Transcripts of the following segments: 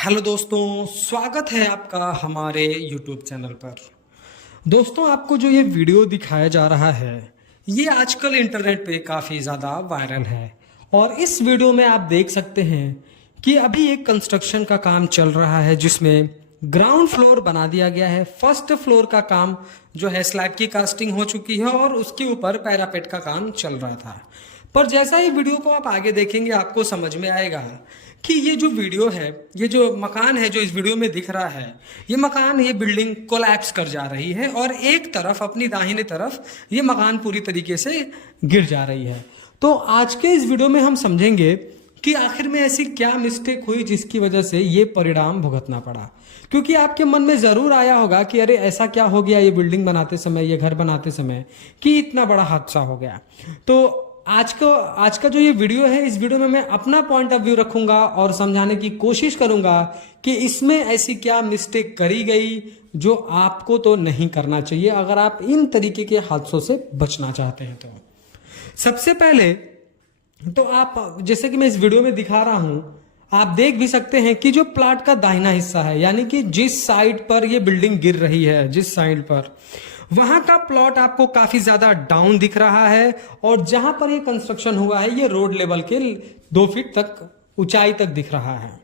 Hello दोस्तों, स्वागत है आपका हमारे YouTube चैनल पर। दोस्तों, आपको जो ये वीडियो दिखाया जा रहा है ये आजकल इंटरनेट पे काफ़ी ज़्यादा वायरल है। और इस वीडियो में आप देख सकते हैं कि अभी एक कंस्ट्रक्शन का काम चल रहा है जिसमें ग्राउंड फ्लोर बना दिया गया है। फर्स्ट फ्लोर का काम जो है स्लैब की कास्टिंग हो चुकी है और उसके ऊपर पैरापेट का काम चल रहा था। पर जैसा ही वीडियो को आप आगे देखेंगे आपको समझ में आएगा कि ये जो वीडियो है, ये जो मकान है जो इस वीडियो में दिख रहा है, ये मकान, ये बिल्डिंग कोलैप्स कर जा रही है और एक तरफ अपनी दाहिने तरफ ये मकान पूरी तरीके से गिर जा रही है। तो आज के इस वीडियो में हम समझेंगे कि आखिर में ऐसी क्या मिस्टेक हुई जिसकी वजह से ये परिणाम भुगतना पड़ा। क्योंकि आपके मन में जरूर आया होगा कि अरे ऐसा क्या हो गया ये बिल्डिंग बनाते समय, ये घर बनाते समय कि इतना बड़ा हादसा हो गया। तो आज का जो ये वीडियो है, इस वीडियो में मैं अपना पॉइंट ऑफ व्यू रखूंगा और समझाने की कोशिश करूंगा कि इसमें ऐसी क्या मिस्टेक करी गई जो आपको तो नहीं करना चाहिए अगर आप इन तरीके के हादसों से बचना चाहते हैं। तो सबसे पहले तो आप, जैसे कि मैं इस वीडियो में दिखा रहा हूं, आप देख भी सकते हैं कि जो प्लाट का दाहिना हिस्सा है, यानी कि जिस साइड पर ये बिल्डिंग गिर रही है, जिस साइड पर, वहां का प्लॉट आपको काफी ज्यादा डाउन दिख रहा है। और जहां पर ये कंस्ट्रक्शन हुआ है ये रोड लेवल के 2 फीट तक ऊंचाई तक दिख रहा है।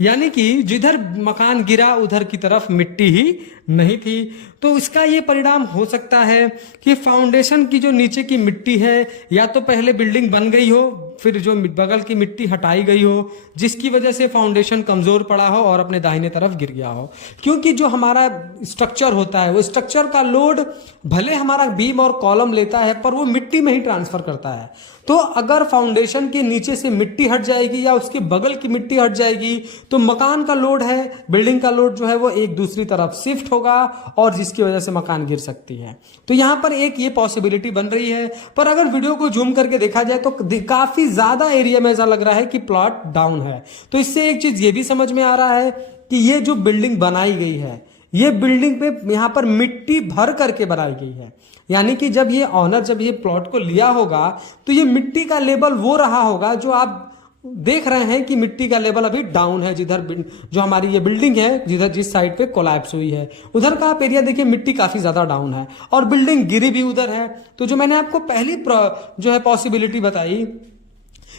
यानी कि जिधर मकान गिरा उधर की तरफ मिट्टी ही नहीं थी। तो इसका ये परिणाम हो सकता है कि फाउंडेशन की जो नीचे की मिट्टी है, या तो पहले बिल्डिंग बन गई हो फिर जो बगल की मिट्टी हटाई गई हो जिसकी वजह से फाउंडेशन कमजोर पड़ा हो और अपने दाहिने तरफ गिर गया हो। क्योंकि जो हमारा स्ट्रक्चर होता है वो स्ट्रक्चर का लोड भले हमारा बीम और कॉलम लेता है पर वो मिट्टी में ही ट्रांसफर करता है। तो अगर फाउंडेशन के नीचे से मिट्टी हट जाएगी या उसके बगल की मिट्टी हट जाएगी तो मकान का लोड है, बिल्डिंग का लोड जो है वो एक दूसरी तरफ शिफ्ट होगा और जिसकी वजह से मकान गिर सकती है। तो यहां पर एक ये पॉसिबिलिटी बन रही है। पर अगर वीडियो को जूम करके देखा जाए तो काफी ज्यादा एरिया में ऐसा लग रहा है कि प्लॉट डाउन है। तो इससे एक चीज ये भी समझ में आ रहा है कि ये जो बिल्डिंग बनाई गई है, ये बिल्डिंग पे यहां पर मिट्टी भर करके बनाई गई है। यानी कि जब ये ऑनर जब ये प्लॉट को लिया होगा तो ये मिट्टी का लेवल वो रहा होगा जो आप देख रहे हैं कि मिट्टी का लेवल अभी डाउन है। जिधर जो हमारी ये बिल्डिंग है, जिधर जिस साइड पे कोलैप्स हुई है उधर का आप एरिया देखिए, मिट्टी काफी ज्यादा डाउन है और बिल्डिंग गिरी भी उधर है। तो जो मैंने आपको पहली जो है पॉसिबिलिटी बताई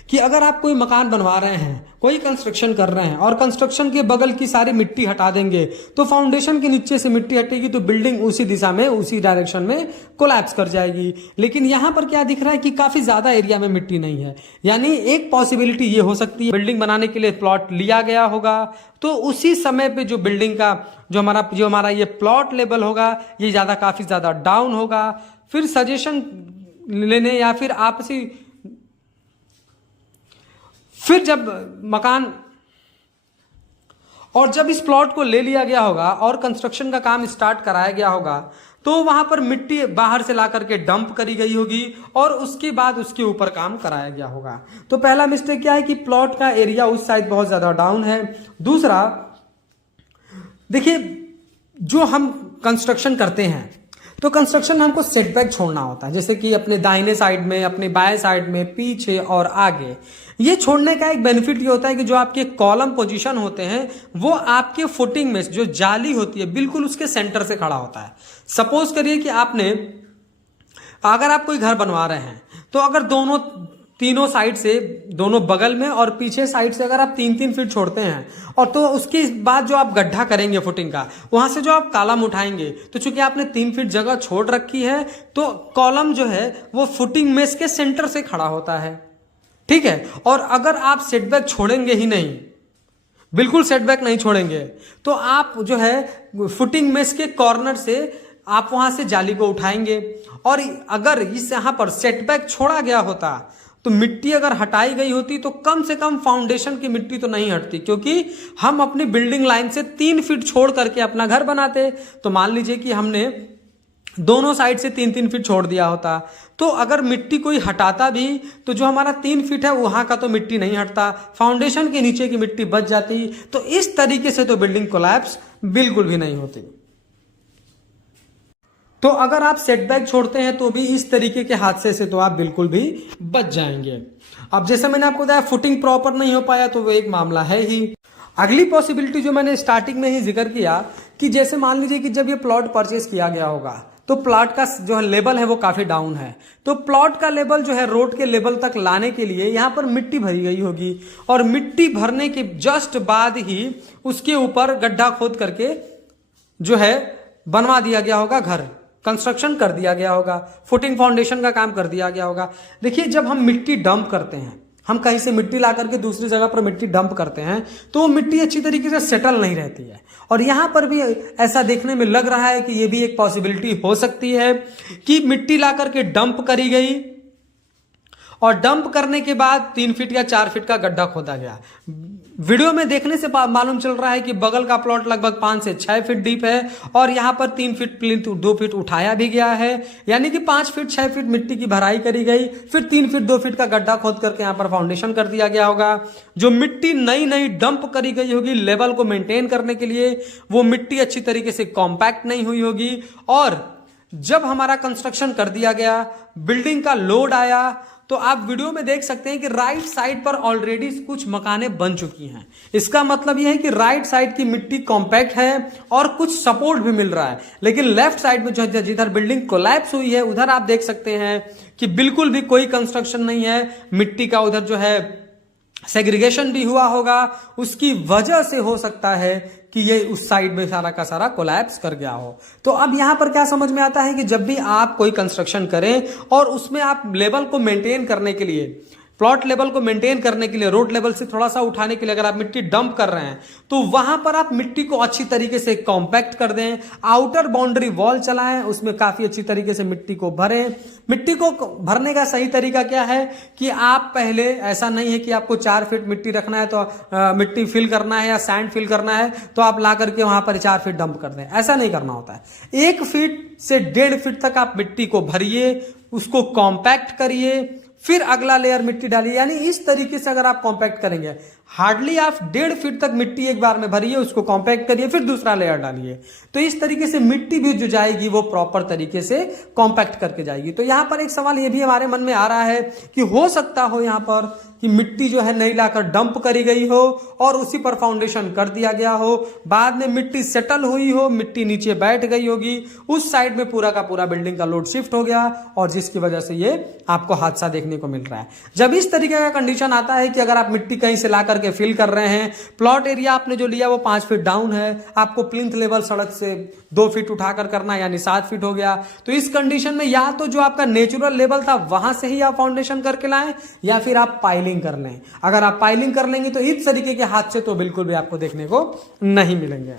कि अगर आप कोई मकान बनवा रहे हैं, कोई कंस्ट्रक्शन कर रहे हैं और कंस्ट्रक्शन के बगल की सारी मिट्टी हटा देंगे तो फाउंडेशन के नीचे से मिट्टी हटेगी तो बिल्डिंग उसी दिशा में, उसी डायरेक्शन में कोलैप्स कर जाएगी। लेकिन यहां पर क्या दिख रहा है कि काफी ज्यादा एरिया में मिट्टी नहीं है। यानी एक पॉसिबिलिटी ये हो सकती है, बिल्डिंग बनाने के लिए प्लॉट लिया गया होगा तो उसी समय पे जो बिल्डिंग का जो हमारा ये प्लॉट लेवल होगा ये ज्यादा काफी ज्यादा डाउन होगा। फिर सजेशन लेने या फिर आपसी फिर जब मकान और जब इस प्लॉट को ले लिया गया होगा और कंस्ट्रक्शन का काम स्टार्ट कराया गया होगा तो वहां पर मिट्टी बाहर से ला करके डंप करी गई होगी और उसके बाद उसके ऊपर काम कराया गया होगा। तो पहला मिस्टेक क्या है कि प्लॉट का एरिया उस साइड बहुत ज्यादा डाउन है। दूसरा, देखिए, जो हम कंस्ट्रक्शन करते हैं तो कंस्ट्रक्शन में हमको सेटबैक छोड़ना होता है, जैसे कि अपने दाहिने साइड में, अपने बाएं साइड में, पीछे और आगे। ये छोड़ने का एक बेनिफिट ये होता है कि जो आपके कॉलम पोजीशन होते हैं वो आपके फुटिंग में जो जाली होती है बिल्कुल उसके सेंटर से खड़ा होता है। सपोज करिए कि अगर आप कोई घर बनवा रहे हैं तो अगर तीनों साइड से, दोनों बगल में और पीछे साइड से अगर आप 3-3 फीट छोड़ते हैं और तो उसके बाद जो आप गड्ढा करेंगे फुटिंग का, वहां से जो आप कॉलम उठाएंगे तो चूंकि आपने 3 फीट जगह छोड़ रखी है तो कॉलम जो है वो फुटिंग में के सेंटर से खड़ा होता है। ठीक है। और अगर आप सेटबैक छोड़ेंगे ही नहीं, बिल्कुल सेटबैक नहीं छोड़ेंगे, तो आप जो है फुटिंग मेस के कॉर्नर से आप वहां से जाली को उठाएंगे। और अगर इस यहां पर सेटबैक छोड़ा गया होता तो मिट्टी अगर हटाई गई होती तो कम से कम फाउंडेशन की मिट्टी तो नहीं हटती, क्योंकि हम अपनी बिल्डिंग लाइन से 3 फीट छोड़ करके अपना घर बनाते। तो मान लीजिए कि हमने दोनों साइड से 3-3 फीट छोड़ दिया होता तो अगर मिट्टी कोई हटाता भी तो जो हमारा 3 फीट है वहां का तो मिट्टी नहीं हटता, फाउंडेशन के नीचे की मिट्टी बच जाती। तो इस तरीके से तो बिल्डिंग कोलैप्स बिल्कुल भी नहीं होती। तो अगर आप सेटबैक छोड़ते हैं तो भी इस तरीके के हादसे से तो आप बिल्कुल भी बच जाएंगे। अब जैसे मैंने आपको बताया फुटिंग प्रॉपर नहीं हो पाया तो वो एक मामला है ही। अगली पॉसिबिलिटी जो मैंने स्टार्टिंग में ही जिक्र किया कि जैसे मान लीजिए कि जब ये प्लॉट परचेज किया गया होगा तो प्लॉट का जो है लेवल है वो काफी डाउन है, तो प्लॉट का लेवल जो है रोड के लेवल तक लाने के लिए यहां पर मिट्टी भरी गई होगी और मिट्टी भरने के जस्ट बाद ही उसके ऊपर गड्ढा खोद करके जो है बनवा दिया गया होगा, घर कंस्ट्रक्शन कर दिया गया होगा, फुटिंग फाउंडेशन का काम कर दिया गया होगा। देखिए जब हम मिट्टी डंप करते हैं, हम कहीं से मिट्टी ला करके दूसरी जगह पर मिट्टी डंप करते हैं तो वो मिट्टी अच्छी तरीके से सेटल नहीं रहती है, और यहां पर भी ऐसा देखने में लग रहा है कि ये भी एक पॉसिबिलिटी हो सकती है कि मिट्टी ला करके डंप करी गई और डंप करने के बाद 3 फीट या 4 फीट का गड्ढा खोदा गया। वीडियो में देखने से मालूम चल रहा है कि बगल का प्लॉट लगभग 5 से 6 फीट डीप है और यहां पर 3 फीट प्लिंथ 2 फीट उठाया भी गया है, यानी कि 5 फीट 6 फीट मिट्टी की भराई करी गई, फिर 3 फीट 2 फीट का गड्ढा खोद करके यहां पर फाउंडेशन कर दिया गया होगा। जो मिट्टी नई नई डंप करी गई होगी लेवल को मेंटेन करने के लिए, वो मिट्टी अच्छी तरीके से कॉम्पैक्ट नहीं हुई होगी, और जब हमारा कंस्ट्रक्शन कर दिया गया, बिल्डिंग का लोड आया, तो आप वीडियो में देख सकते हैं कि राइट साइड पर ऑलरेडी कुछ मकानें बन चुकी हैं। इसका मतलब यह है कि राइट साइड की मिट्टी कॉम्पैक्ट है और कुछ सपोर्ट भी मिल रहा है, लेकिन लेफ्ट साइड में जो जिधर बिल्डिंग कोलैप्स हुई है उधर आप देख सकते हैं कि बिल्कुल भी कोई कंस्ट्रक्शन नहीं है, मिट्टी का उधर जो है सेग्रीगेशन भी हुआ होगा, उसकी वजह से हो सकता है कि ये उस साइड में सारा का सारा कोलैप्स कर गया हो। तो अब यहां पर क्या समझ में आता है कि जब भी आप कोई कंस्ट्रक्शन करें और उसमें आप लेवल को मेंटेन करने के लिए, प्लॉट लेवल को मेंटेन करने के लिए, रोड लेवल से थोड़ा सा उठाने के लिए अगर आप मिट्टी डंप कर रहे हैं तो वहां पर आप मिट्टी को अच्छी तरीके से कॉम्पैक्ट कर दें, आउटर बाउंड्री वॉल चलाएं, उसमें काफी अच्छी तरीके से मिट्टी को भरें। मिट्टी को भरने का सही तरीका क्या है कि आप पहले, ऐसा नहीं है कि आपको 4 फीट मिट्टी रखना है तो मिट्टी फिल करना है या सैंड फिल करना है तो आप ला करके वहां पर 4 फीट डंप कर दें, ऐसा नहीं करना होता है। 1 फीट से 1.5 फीट तक आप मिट्टी को भरिए, उसको कॉम्पैक्ट करिए, फिर अगला लेयर मिट्टी डालिए, यानी इस तरीके से अगर आप कॉम्पैक्ट करेंगे, हार्डली आप 1.5 फीट तक मिट्टी एक बार में भरिए, उसको कॉम्पैक्ट करिए, फिर दूसरा लेयर डालिए, तो इस तरीके से मिट्टी भी जो जाएगी वो प्रॉपर तरीके से कॉम्पैक्ट करके जाएगी। तो यहां पर एक सवाल ये भी हमारे मन में आ रहा है कि हो सकता हो यहां पर कि मिट्टी जो है नहीं लाकर डंप करी गई हो और उसी पर फाउंडेशन कर दिया गया हो, बाद में मिट्टी सेटल हुई हो, मिट्टी नीचे बैठ गई होगी, उस साइड में पूरा का पूरा बिल्डिंग का लोड शिफ्ट हो गया और जिसकी वजह से ये आपको हादसा देखने को मिल रहा है। जब इस तरीके का कंडीशन आता है कि अगर आप मिट्टी कहीं से ला करके फिल कर रहे हैं, प्लॉट एरिया आपने जो लिया वो 5 फीट डाउन है, आपको प्लिंथ लेवल सड़क से 2 फीट उठाकर करना, यानी 7 फीट हो गया, तो इस कंडीशन में या तो जो आपका नेचुरल लेवल था वहां से ही आप फाउंडेशन करके लाएं या फिर आप पाइलिंग कर लें। अगर आप पाइलिंग कर लेंगे तो इस तरीके के हादसे तो बिल्कुल भी आपको देखने को नहीं मिलेंगे।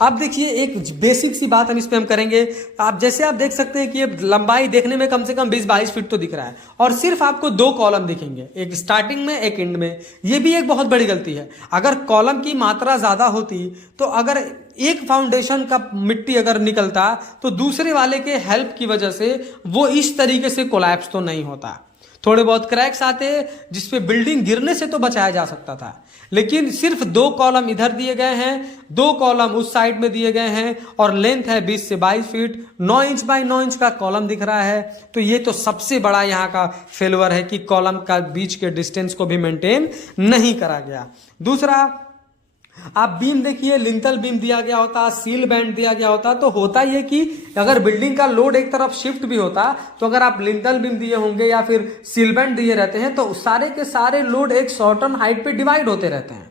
अब देखिए एक बेसिक सी बात हम इस पे हम करेंगे। आप जैसे आप देख सकते हैं कि ये लंबाई देखने में कम से कम 20-22 फीट तो दिख रहा है और सिर्फ आपको 2 कॉलम दिखेंगे, एक स्टार्टिंग में एक एंड में। ये भी एक बहुत बड़ी गलती है। अगर कॉलम की मात्रा ज्यादा होती तो अगर एक फाउंडेशन का मिट्टी अगर निकलता तो दूसरे वाले के हेल्प की वजह से वो इस तरीके से कोलैप्स तो नहीं होता। थोड़े बहुत क्रैक्स आते जिसपे बिल्डिंग गिरने से तो बचाया जा सकता था, लेकिन सिर्फ 2 कॉलम इधर दिए गए हैं, 2 कॉलम उस साइड में दिए गए हैं और लेंथ है 20 से 22 फीट, 9 इंच बाय 9 इंच का कॉलम दिख रहा है। तो ये तो सबसे बड़ा यहाँ का फेलवर है कि कॉलम का बीच के डिस्टेंस को भी मेंटेन नहीं करा गया। दूसरा, आप बीम देखिए, लिंटल बीम दिया गया होता, सील बैंड दिया गया होता, तो होता यह कि अगर बिल्डिंग का लोड एक तरफ शिफ्ट भी होता तो अगर आप लिंटल बीम दिए होंगे या फिर सील बैंड दिए रहते हैं तो सारे के सारे लोड एक सर्टेन हाइट पे डिवाइड होते रहते हैं,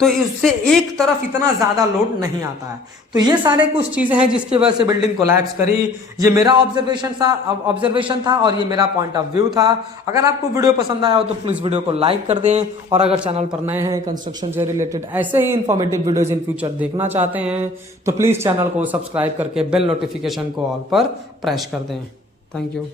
तो इससे एक तरफ इतना ज्यादा लोड नहीं आता है। तो ये सारे कुछ चीजें हैं जिसकी वजह से बिल्डिंग कोलैप्स करी। ये मेरा ऑब्जर्वेशन था और ये मेरा पॉइंट ऑफ व्यू था। अगर आपको वीडियो पसंद आया हो तो प्लीज वीडियो को लाइक कर दें, और अगर चैनल पर नए हैं, कंस्ट्रक्शन से रिलेटेड ऐसे ही इंफॉर्मेटिव वीडियोज इन फ्यूचर देखना चाहते हैं तो प्लीज चैनल को सब्सक्राइब करके बेल नोटिफिकेशन को ऑल पर प्रेस कर दें। Thank you.